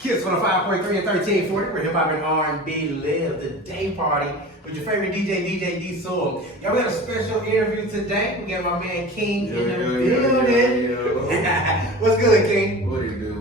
Kids 105.3 and 1340, where hip hop and R&B live. The day party with your favorite DJ D Soul. Y'all, we got a special interview today. We got my man King in the building. What's good, King? What do you do?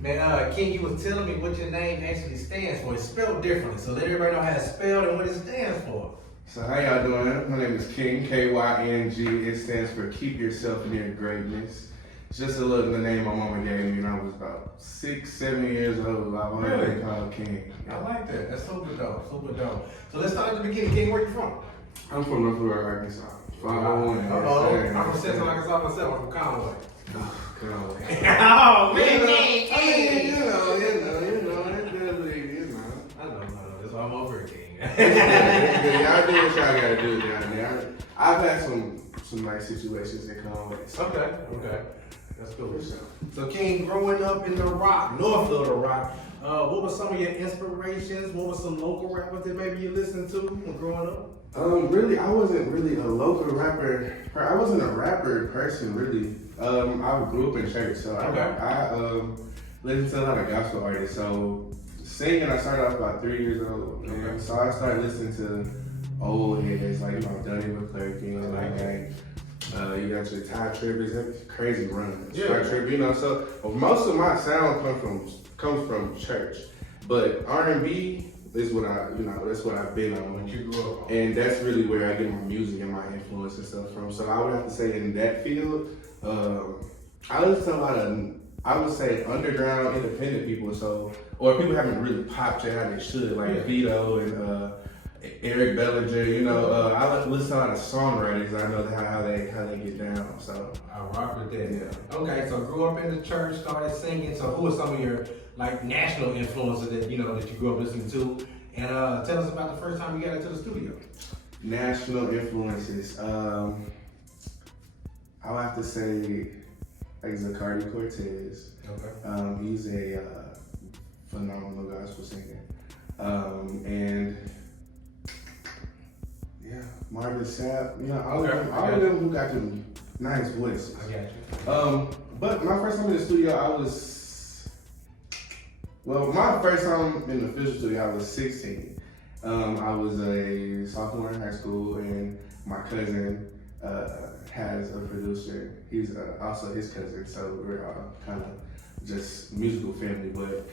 Man, King, you was telling me what your name actually stands for. It's spelled differently, so let everybody know how it's spelled and what it stands for. So how y'all doing? My name is King, K-Y-N-G. It stands for Keep Yourself Near Greatness. It's just a little name my mama gave me when I was about 6-7 years old. I wanted to be called King. I like that. That's super dope. Super dope. So let's start at the beginning. King, where you from? I'm from North Arkansas. 501. I'm from Central Arkansas myself. I'm from Conway. Conway. Oh, man. You know. I know. That's why I'm over here, King. Y'all do what y'all gotta do down there. I've had some nice situations in Conway. Okay. That's cool. So, King, growing up in the Rock, north of the Rock, what were some of your inspirations? What were some local rappers that maybe you listened to when growing up? Really, I wasn't really a local rapper. I wasn't a rapper person, really. I grew up in church, so I listened to a lot of gospel artists. So singing, I started off about 3 years old. Okay. So I started listening to old heads like Dunny McClurkin, you got your Ty Tribbers, crazy runs. Yeah. So most of my sound comes from church, but R&B is what that's what I've been on. When you grew up, and that's really where I get my music and my influence and stuff from. So I would have to say in that field, I listen to a lot of, I would say, underground independent people. So, or people haven't really popped yet how they should, like Vito and Eric Bellinger. I like to listen to a lot of songwriters. I know how they get down. So I rock with that. Yeah. Okay, so grew up in the church, started singing. So who are some of your national influences that you grew up listening to? And tell us about the first time you got into the studio. National influences. I'll have to say like Zacardi Cortez. Okay. He's a phenomenal gospel singer. And Marvin Sapp, all of them who got them nice voices. I got you. But my first time in the studio, my first time in the official studio, I was 16. I was a sophomore in high school, and my cousin has a producer. He's also his cousin, so we're all kind of just musical family. But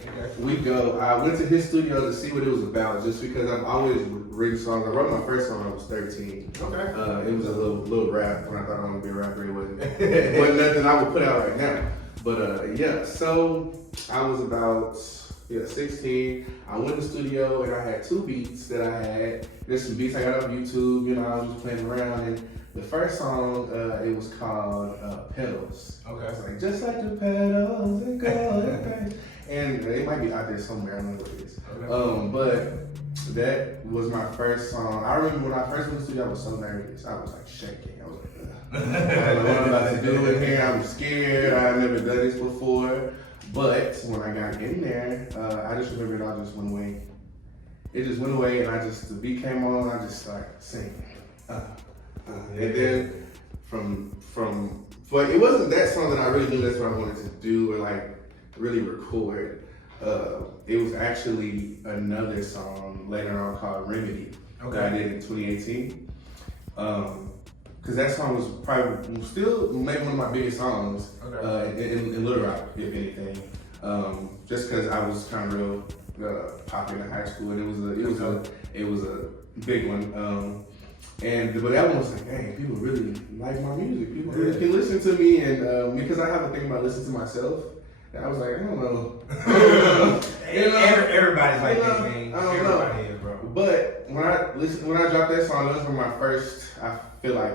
I went to his studio to see what it was about, just because I've always written songs. I wrote my first song when I was 13. Okay. It was a little rap when I thought I wanted to be a rapper. It wasn't nothing I would put out right now. But so I was about 16. I went to the studio and I had 2 beats that I had. There's some beats I got off YouTube. I was just playing around, and the first song, it was called Petals. Okay. It's like, just like the petals and gold. And it might be out there somewhere, I don't know what it is. Okay. But that was my first song. I remember when I first went to the studio, I was so nervous. I was like shaking. I was like, I don't know what I'm about to do in here. I'm scared. I've never done this before. But when I got in there, I just remember it all just went away. It just went away, and the beat came on, I just started singing. And then but it wasn't that song that I really knew that's what I wanted to do or really record. It was actually another song later on called Remedy that I did in 2018. Because that song was probably still maybe one of my biggest songs in Little Rock, if anything. Just because I was kind of real popular in high school, and it was a big one. But that one was like, dang, people really like my music. People really can listen to me, and because I have a thing about listening to myself, I was like, I don't know. Everybody's like that, man. I don't know. Is, bro. But when I dropped that song, that was my first, I feel like,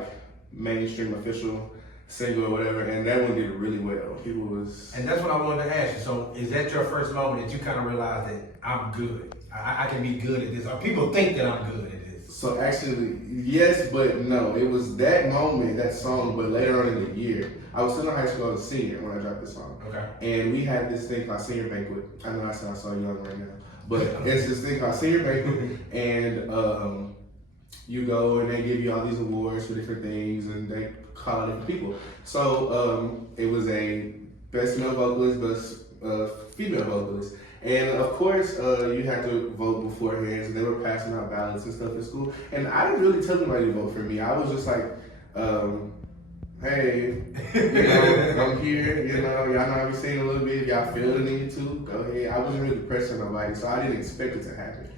mainstream official single or whatever, and that one did really well. And that's what I wanted to ask you. So is that your first moment that you kind of realized that I'm good? I can be good at this, or people think that I'm good at this? So actually, yes, but no. It was that moment, that song, but later on in the year. I was still in high school, I was a senior when I dropped this song. Okay. And we had this thing called Senior Banquet. I know I sound so young right now, but it's this thing called Senior Banquet, and you go and they give you all these awards for different things, and they call different people. So it was a best male vocalist, female vocalists. And of course, you had to vote beforehand, and they were passing out ballots and stuff in school. And I didn't really tell anybody to vote for me. I was just like, hey, I'm here, y'all know I be singing a little bit. If y'all feel the need to, go ahead. I wasn't really pressing nobody, so I didn't expect it to happen.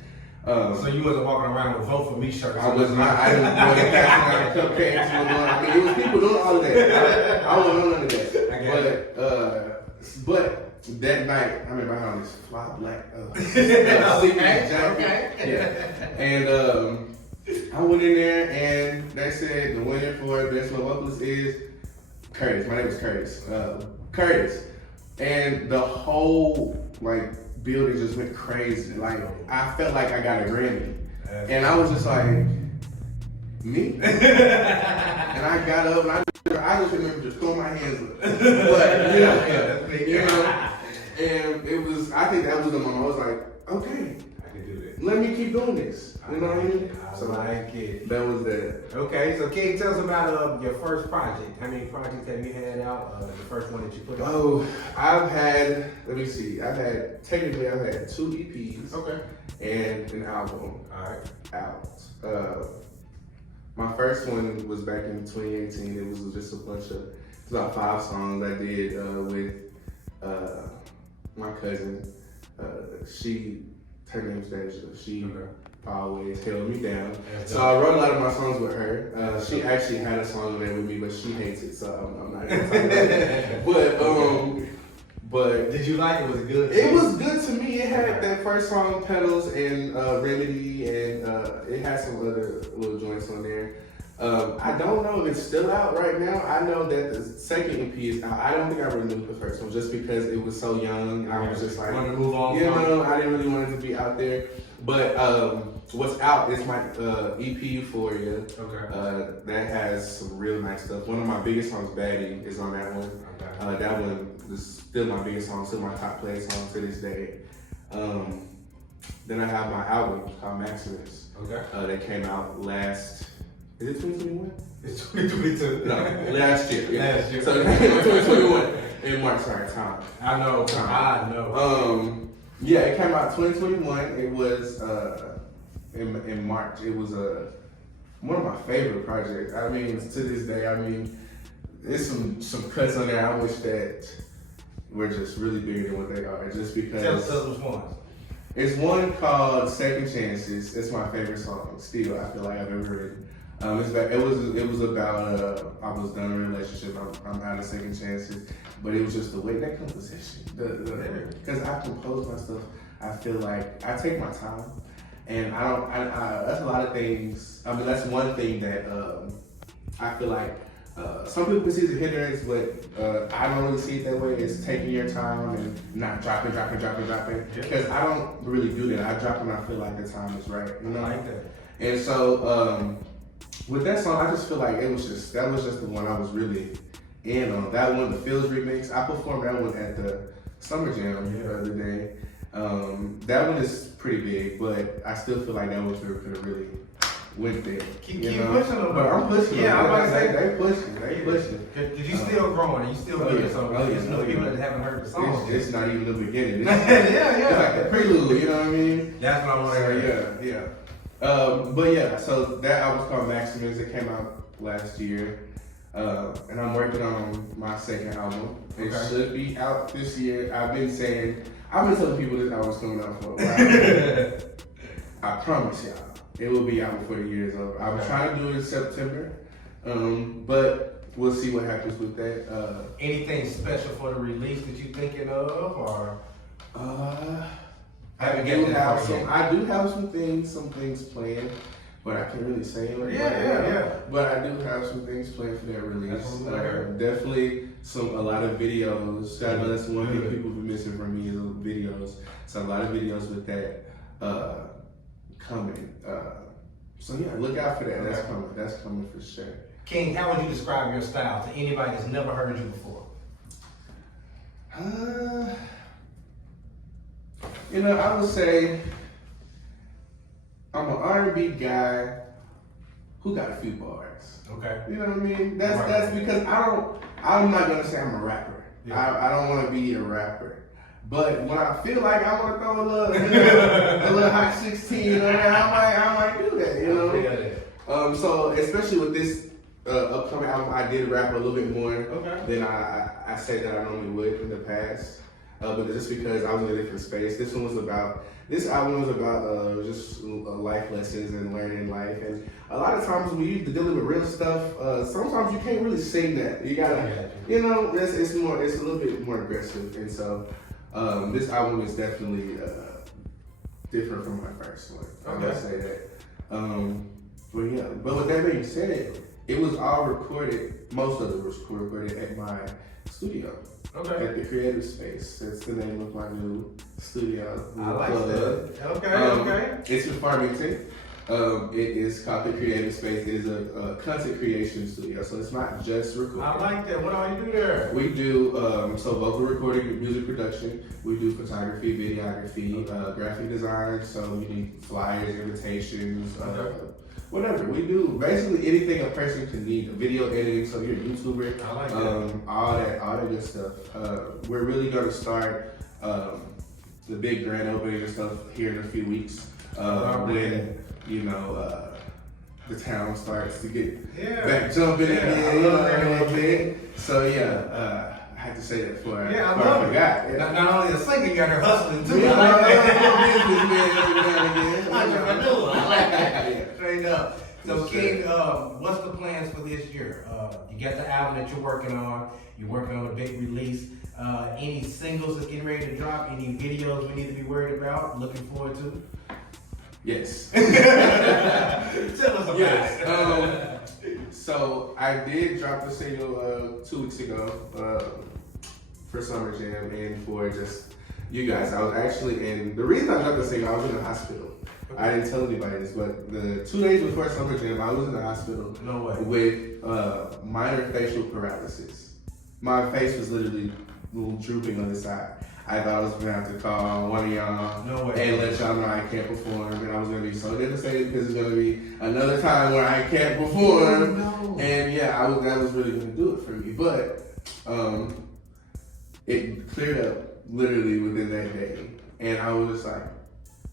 So you wasn't walking around with "Vote for Me" shirts? I was not. I didn't want to pass out cupcakes. I mean, it was people doing all of that. I wasn't on none of that. But that night, I remember I had this fly black jacket. Yeah. And I went in there and they said the winner for Best Male Vocalist is Curtis. My name is Curtis. Curtis. And the whole building just went crazy. I felt like I got a Grammy. And I was just like, me? And I got up and I just remember just throwing my hands up. But, and it was, I think that was the moment I was like, okay, I can do this. let me keep doing this. You know what I mean? So like it. That was that. Okay, so King, tell us about your first project. How many projects have you had out? The first one that you put out? Oh, I've had, technically I've had 2 EPs. Okay. And an album. Alright. Out. My first one was back in 2018. It was just a bunch of, it's about 5 songs I did with my cousin. Her name's Deja. She always held me down. So I wrote a lot of my songs with her. She actually had a song there with me, but she hates it, so I'm not gonna talk about it. But did you like it? Was it good? It was good to me. It had that first song, Petals, and Remedy, and it had some other little joints on there. I don't know if it's still out right now. I know that the second EP is out. I don't think I renewed the first one just because it was so young. I was just like, wanted to move on. I didn't really want it to be out there. But what's out is my EP Euphoria. Okay. That has some real nice stuff. One of my biggest songs, Baddie, is on that one. Okay. That one is still my biggest song, still my top play song to this day. Then I have my album called Maximus. Okay. That came out is it 2021? It's 2022. No, last year. Yeah. Last year. So it came out 2021 in March. Sorry, time. I know. Yeah, it came out 2021. It was in March. It was one of my favorite projects. I mean, to this day, there's some cuts on there I wish that were just really bigger than what they are. Just because. Tell us which ones. It's one called Second Chances. It's my favorite song. Still, I feel like I've ever written. It was about I was done in a relationship. I'm out of second chances, but it was just the way that composition. Because I compose my stuff. I feel like I take my time, and that's a lot of things. That's one thing that I feel like some people can see as a hindrance, but I don't really see it that way. It's taking your time and not dropping. Because I don't really do that. I drop when I feel like the time is right. You know? I like that. And so with that song, I just feel like that was just the one I was really in on. That one, the Fields remix, I performed that one at the Summer Jam the other day. That one is pretty big, but I still feel like that one could have really went there. Keep pushing them. But I'm pushing. Yeah, I'm about to say they pushing. Because you still growing, you still getting some. There's no people that haven't heard the song. It's not even the beginning. It's yeah. It's like the prelude. You know what I mean? That's what I want to hear. Yeah. But yeah, so that album's called Maximus. It came out last year. And I'm working on my second album. It should be out this year. I've been telling people this album's coming out for a while. I promise y'all, it will be out before the year is over. I'm trying to do it in September, but we'll see what happens with that. Anything special for the release that you're thinking of, or? I do have some things planned, but I can't really say it. Yeah. But I do have some things planned for that release. Definitely a lot of videos. I know that's one thing people have been missing from me is videos. So a lot of videos with that coming. So yeah, look out for that. That's coming for sure. King, how would you describe your style to anybody that's never heard you before? I would say I'm an R&B guy who got a few bars. Okay. You know what I mean? That's because I'm not gonna say I'm a rapper. Yeah. I don't want to be a rapper, But when I feel like I want to throw a little hot 16 on there, I might do that, you know. So especially with this upcoming album, I did rap a little bit more than I said that I normally would in the past. But just because I was in a different space, this album was about just life lessons and learning life. And a lot of times when you're dealing with real stuff, sometimes you can't really sing that. You gotta, you know, it's a little bit more aggressive. And so this album is definitely different from my first one. I must say that. But with that being said, it was all recorded. Most of it was recorded at my studio. At the Creative Space. That's the name of my new studio. I like that. It's in Farmington. It is called the Creative Space. It is a content creation studio, so it's not just recording. I like that. What all you do there? We do vocal recording, music production. We do photography, videography, graphic design. So we do flyers, invitations, whatever. We do basically anything a person can need. Video editing, so you're a YouTuber. I like that. All that good stuff. We're really gonna start the big grand opening and stuff here in a few weeks. When the town starts to get back jumping again, a little bit. So I had to say that before I forgot. Yeah. Not only the singing, you got her hustling too. Yeah, I like that. Entrepreneur. I like that. Yeah. Straight up. So King, what's the plans for this year? You got the album that you're working on. You're working on a big release. Any singles that's getting ready to drop? Any videos we need to be worried about? Looking forward to? Yes. Tell us about it. So I did drop the single 2 weeks ago for Summer Jam and for just you guys. I was actually in, the reason I dropped the single, I was in the hospital. I didn't tell anybody this, but the 2 days before Summer Jam, I was in the hospital with minor facial paralysis. My face was literally drooping on the side. I thought I was gonna have to call one of y'all and let y'all know I can't perform, and I was gonna be so devastated because it's gonna be another time where I can't perform. And that was really gonna do it for me. But it cleared up literally within that day, and I was just like,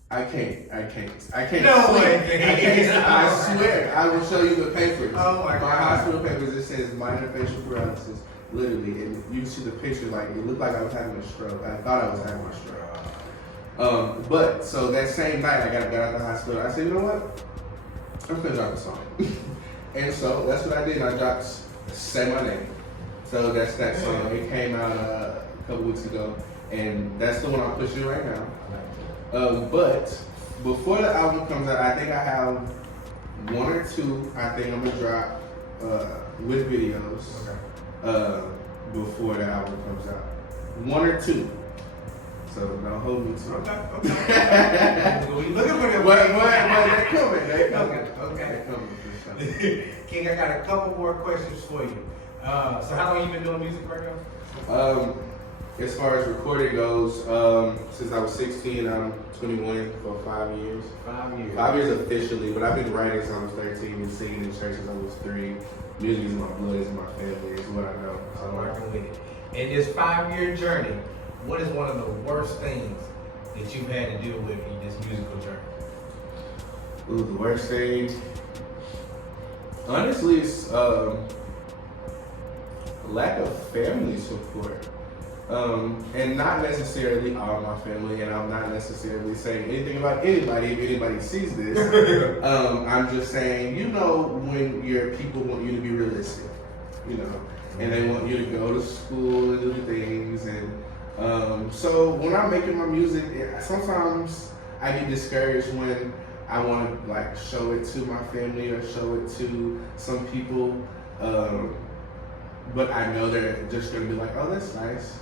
I can't No sleep. way. I can't. I swear, I will show you the papers. Oh my God. My hospital papers. It says minor facial paralysis. Literally, and you can see the picture, like, it looked like I was having a stroke. I thought I was having a stroke. But, so that same night, I got out of the hospital. I said, you know what? I'm gonna drop a song. And so, that's what I did. I dropped Say My Name. So, that's that song. It came out a couple weeks ago. And that's the one I'm pushing right now. But, before the album comes out, I think I have 1 or 2, I think I'm gonna drop with videos. Before the album comes out. 1 or 2. So don't hold me to it. Okay. We looking for them. They're coming. Okay. They're coming for sure. King, I got a couple more questions for you. So how long you been doing music right now? As far as recording goes, since I was 16, I'm 21 for 5 years. 5 years. 5 years officially, but I've been writing since I was 13 and singing in church since I was 3. Music is in my blood, it's in my family, it's what I know. I'm working with it. In this 5-year journey, what is one of the worst things that you've had to deal with in this musical journey? Ooh, the worst thing? Honestly, it's lack of family support. And not necessarily all my family, and I'm not necessarily saying anything about anybody if anybody sees this. I'm just saying, when your people want you to be realistic, and they want you to go to school and do things, and so when I'm making my music, sometimes I get discouraged when I want to show it to my family or show it to some people, but I know they're just gonna be like, oh, that's nice.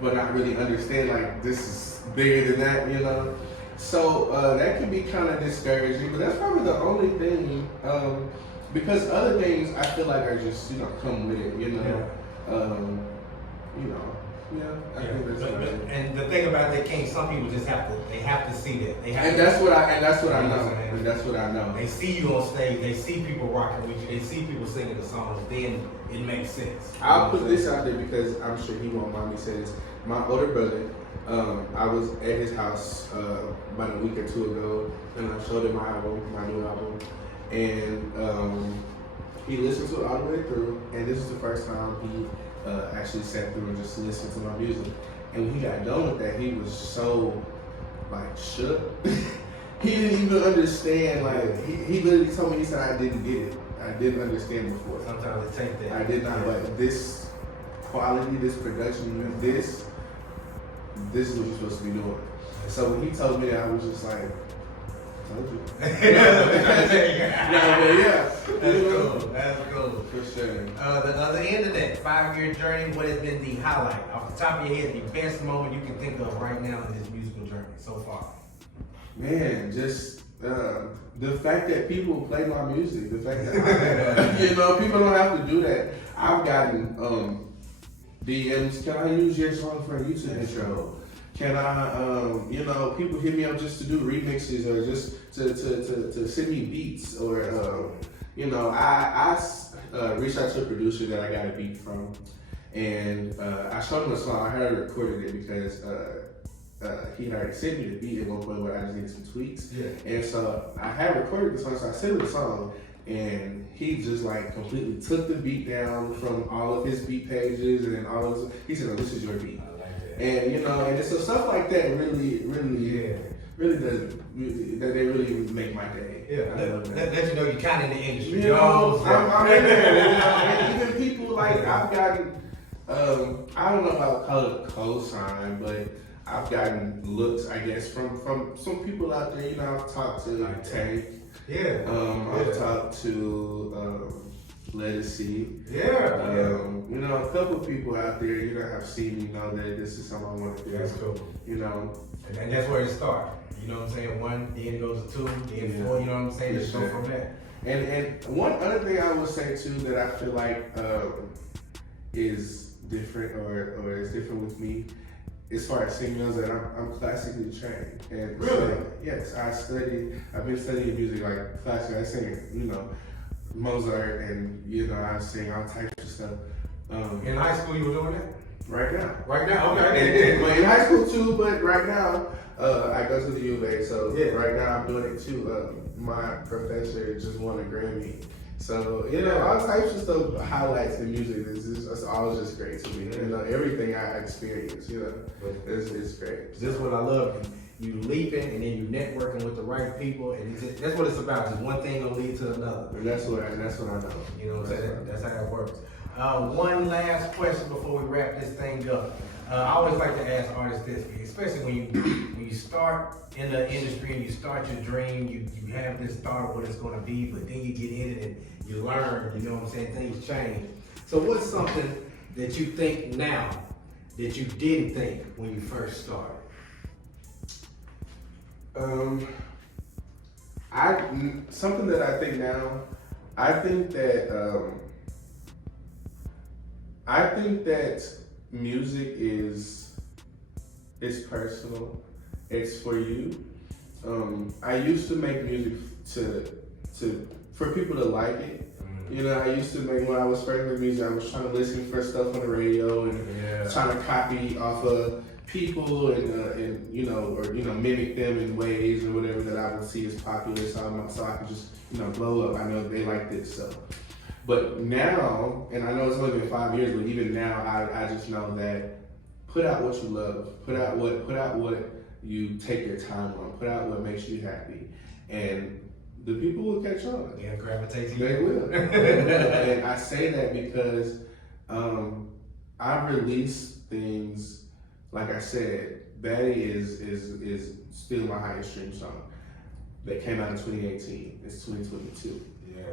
But not really understand, this is bigger than that, So that can be kind of discouraging, but that's probably the only thing, because other things I feel like are just, come with it, I think that's right. And the thing about that, King, some people just have to see that. That's what I know. They see you on stage, they see people rocking with you, they see people singing the songs, then it makes sense. I'll put this out there because I'm sure he won't mind me saying this. my older brother, I was at his house about a week or two ago, and I showed him my album, my new album, and he listened to it all the way through. And this is the first time he actually sat through and just listened to my music. And when he got done with that, he was so like shook. He didn't even understand. Like he literally told me, he said, "I didn't get it. I didn't understand before. Sometimes it takes that. I did not, but this quality, this production, this is what you're supposed to be doing." So when he told me that, I was just like, told you. Yeah. That's cool. That's cool. For sure. The other end of that 5-year journey, what has been the highlight off the top of your head, the best moment you can think of right now in this musical journey so far? Man, just the fact that people play my music, the fact that people don't have to do that. I've gotten DMs. Can I use your song for a YouTube intro? Can I, people hit me up just to do remixes or just to send me beats or, I reached out to a producer that I got a beat from, and I showed him the song. I had recorded it because he had already sent me the beat at one point, but I just needed some tweaks. Yeah. And so I had recorded the song, so I sent him the song, and he just like completely took the beat down from all of his beat pages and all of his, he said, "Oh, this is your beat." And and so stuff like that really does that they really make my day. Yeah, that you're kind of in the industry. I'm in there. And even people like I've gotten, I don't know if I'll call it co-sign, but I've gotten looks, I guess, from some people out there. I've talked to Tank. Yeah. I've talked to Legacy. Yeah. A couple people out there, have seen me know that this is something I want to do. That's cool. And that's where it starts. You know what I'm saying? 1, then it goes to 2, then 4. You know what I'm saying? Just go from there. And one other thing I would say too that I feel like is different or is different with me, as far as singing goes, that I'm classically trained. And really? So, yes, I've been studying music like classical. I sing, Mozart, and I sing all types of stuff. In high school, you were doing that? Right now. Right now, okay. But in high school too, but right now, I go to the U of A, so right now I'm doing it too. My professor just won a Grammy. So, all types of stuff highlights the music. It's always just great to me. Everything I experience, it's great. This is what I love. You leaping and then you networking with the right people, and that's what it's about. Just one thing gonna lead to another. And that's what I know. You know what I'm saying? That's how it works. One last question before we wrap this thing up. I always like to ask artists this, especially when you start in the industry and you start your dream, you have this thought of what it's gonna be, but then you get in it and you learn. You know what I'm saying? Things change. So what's something that you think now that you didn't think when you first started? Something that I think now, I think that music is personal. It's for you. I used to make music for people to like it. I used to make, when I was first making music, I was trying to listen for stuff on the radio and trying to copy off of people and mimic them in ways or whatever that I would see as popular, so I could just blow up. I know they like this, so. But now, and I know it's only been 5 years, but even now, I just know that put out what you love, put out what you take your time on, put out what makes you happy, and the people will catch on. Yeah, gravitate to you. They will. And I say that because I've released things. Like I said, Batty is still my highest stream song. That came out in 2018. It's 2022. Yeah.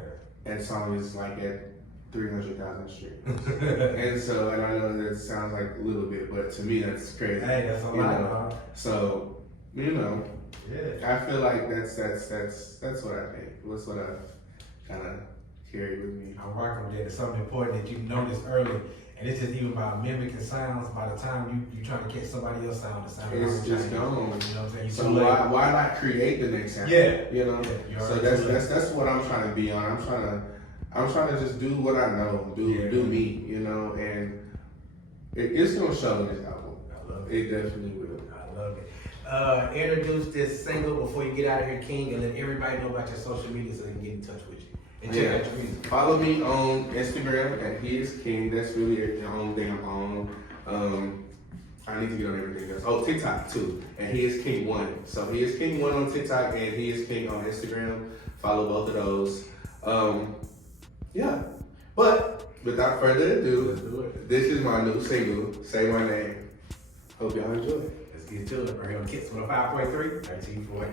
And song is like at 300,000 streams. and I know that sounds like a little bit, but to me that's crazy. Hey, that's a lot. So, Yeah. I feel like that's what I think. That's what I've kind of carried with me. I'm rocking with that. It's something important that you noticed early. And it's just even about mimicking sounds. By the time you trying to catch somebody else's sound, the sound it's just gone. You know what I'm saying? So why not create the next sound? Yeah. Yeah, so that's what I'm trying to be on. I'm trying to just do what I know, do me, and it's gonna show in this album. It definitely will. I love it. Introduce this single before you get out of here, King, and let everybody know about your social media so they can get in touch with you. And check out your music. Follow me on Instagram at He Is King. That's really the only thing I'm on. I need to get on everything else. Oh, TikTok too. And He Is King 1. So He Is King 1 on TikTok and He Is King on Instagram. Follow both of those. Yeah. But without further ado, this is my new single, Say My Name. Hope y'all enjoy it. Let's get to it. We're going to Kiss 105.3, 1340.